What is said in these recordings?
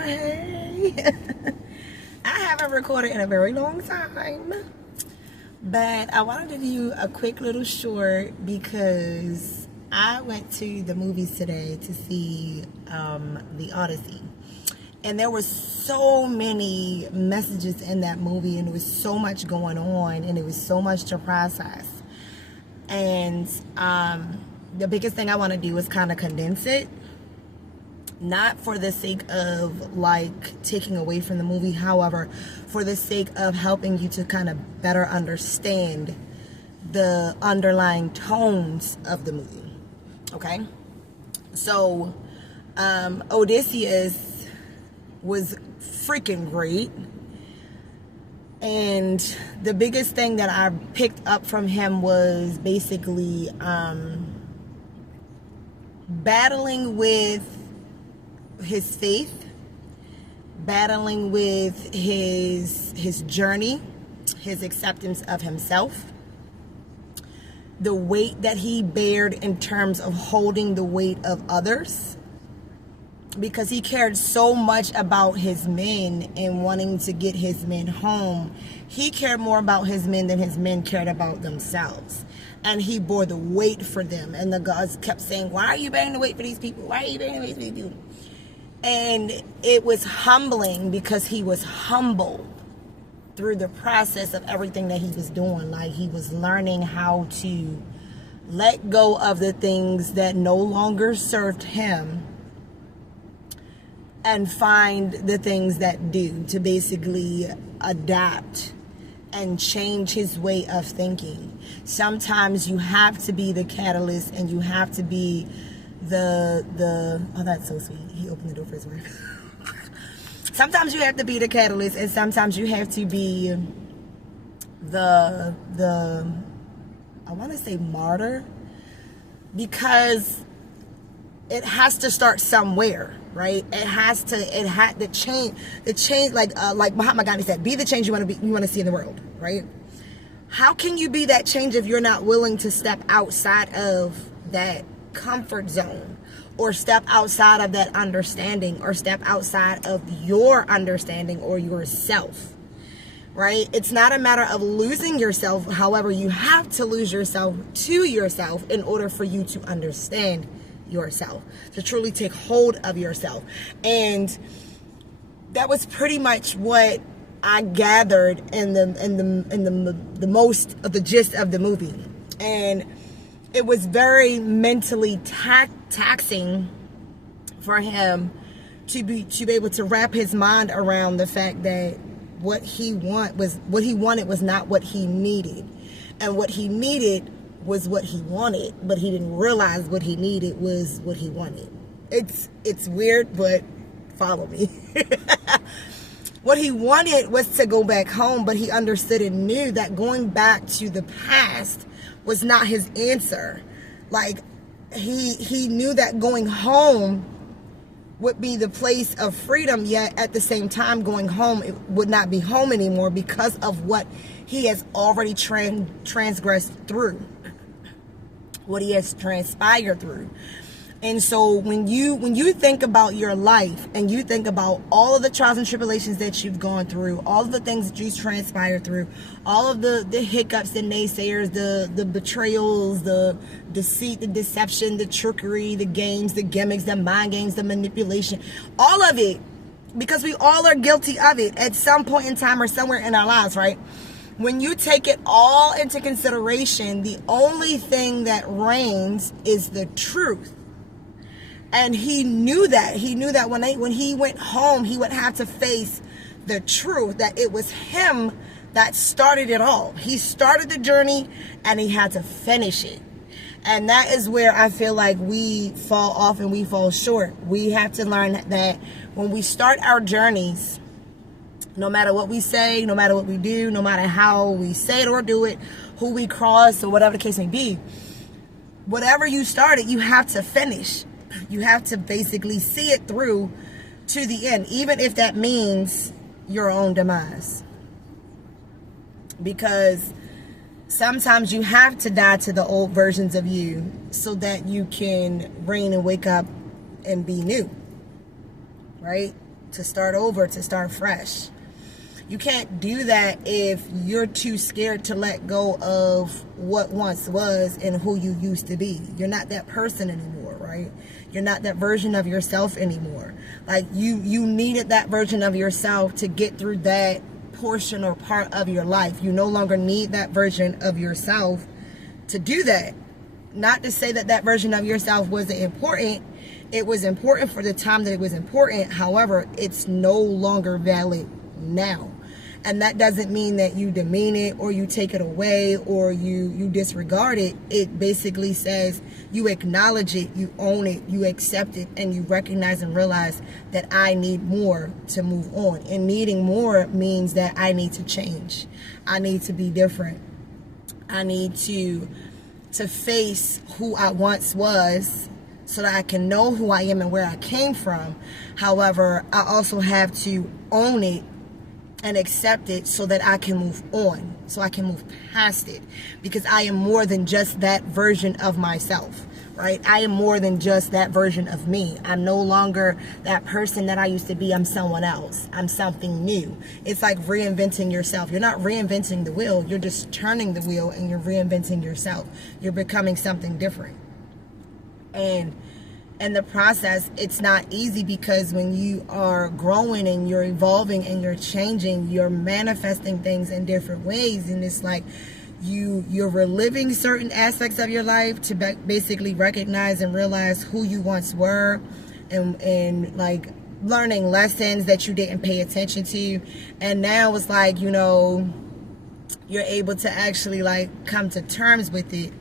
Hey. I haven't recorded in a very long time, but I wanted to do a quick little short because I went to the movies today to see the Odyssey, and there was so many messages in that movie, and there was so much going on, and it was so much to process. And the biggest thing I want to do is kind of condense it, not for the sake of like taking away from the movie, however, for the sake of helping you to kind of better understand the underlying tones of the movie. Okay, so Odyssey was freaking great, and the biggest thing that I picked up from him was basically battling with his faith, battling with his journey, his acceptance of himself, the weight that he bared in terms of holding the weight of others, because he cared so much about his men and wanting to get his men home. He cared more about his men than his men cared about themselves. And he bore the weight for them. And the gods kept saying, why are you bearing the weight for these people? Why are you bearing the weight for these people? And it was humbling because he was humbled through the process of everything that he was doing. Like, he was learning how to let go of the things that no longer served him and find the things that do, to basically adapt and change his way of thinking. Sometimes you have to be the catalyst, and you have to be the oh, that's so sweet. He opened the door for his wife. Sometimes you have to be the catalyst, and sometimes you have to be the I want to say martyr, because it has to start somewhere, right? It had the change, like Mahatma Gandhi said, be the change you want to see in the world, right? How can you be that change if you're not willing to step outside of that comfort zone, or step outside of that understanding, or step outside of your understanding or yourself, right? It's not a matter of losing yourself. However, you have to lose yourself to yourself in order for you to understand yourself, to truly take hold of yourself. And that was pretty much what I gathered in the most of the gist of the movie. And it was very mentally taxing for him to be able to wrap his mind around the fact that what he wanted was not what he needed, and what he needed was what he wanted, but he didn't realize what he needed was what he wanted. It's weird, but follow me. What he wanted was to go back home, but he understood and knew that going back to the past was not his answer. Like, he knew that going home would be the place of freedom, yet at the same time going home, it would not be home anymore because of what he has already transgressed through, what he has transpired through. And so when you think about your life, and you think about all of the trials and tribulations that you've gone through, all of the things that you've transpired through, all of the hiccups, the naysayers, the betrayals, the deceit, the deception, the trickery, the games, the gimmicks, the mind games, the manipulation, all of it, because we all are guilty of it at some point in time or somewhere in our lives, right? When you take it all into consideration, the only thing that reigns is the truth. And he knew that. He knew that when he went home, he would have to face the truth, that it was him that started it all. He started the journey, and he had to finish it. And that is where I feel like we fall off and we fall short. We have to learn that when we start our journeys, no matter what we say, no matter what we do, no matter how we say it or do it, who we cross, or whatever the case may be, whatever you started, you have to finish. You have to basically see it through to the end, even if that means your own demise. Because sometimes you have to die to the old versions of you so that you can reign and wake up and be new, right? to start over, to start fresh. You can't do that if you're too scared to let go of what once was and who you used to be. You're not that person anymore, right? You're not that version of yourself anymore. Like you needed that version of yourself to get through that portion or part of your life. You no longer need that version of yourself to do that. Not to say that that version of yourself wasn't important. It was important for the time that it was important. However, it's no longer valid now. And that doesn't mean that you demean it or you take it away or you disregard it. It basically says you acknowledge it, you own it, you accept it, and you recognize and realize that I need more to move on. And needing more means that I need to change. I need to be different. I need to face who I once was so that I can know who I am and where I came from. However, I also have to own it and accept it so that I can move on, so I can move past it, because I am more than just that version of myself, right? I am more than just that version of me. I'm no longer that person that I used to be. I'm someone else. I'm something new. It's like reinventing yourself. You're not reinventing the wheel. You're just turning the wheel and you're reinventing yourself. You're becoming something different. And in the process, it's not easy, because when you are growing and you're evolving and you're changing, you're manifesting things in different ways. And it's like you're reliving certain aspects of your life to basically recognize and realize who you once were, and like learning lessons that you didn't pay attention to. And now it's like, you're able to actually like come to terms with it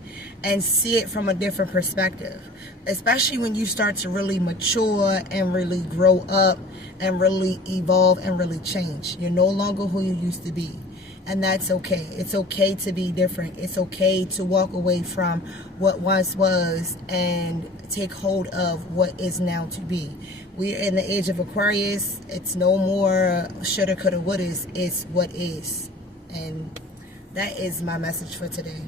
and see it from a different perspective, especially when you start to really mature and really grow up and really evolve and really change. You're no longer who you used to be, and that's okay. It's okay to be different. It's okay to walk away from what once was and take hold of what is now to be. We're in the age of Aquarius. It's no more shoulda, coulda, woulda. It's what is. And that is my message for today.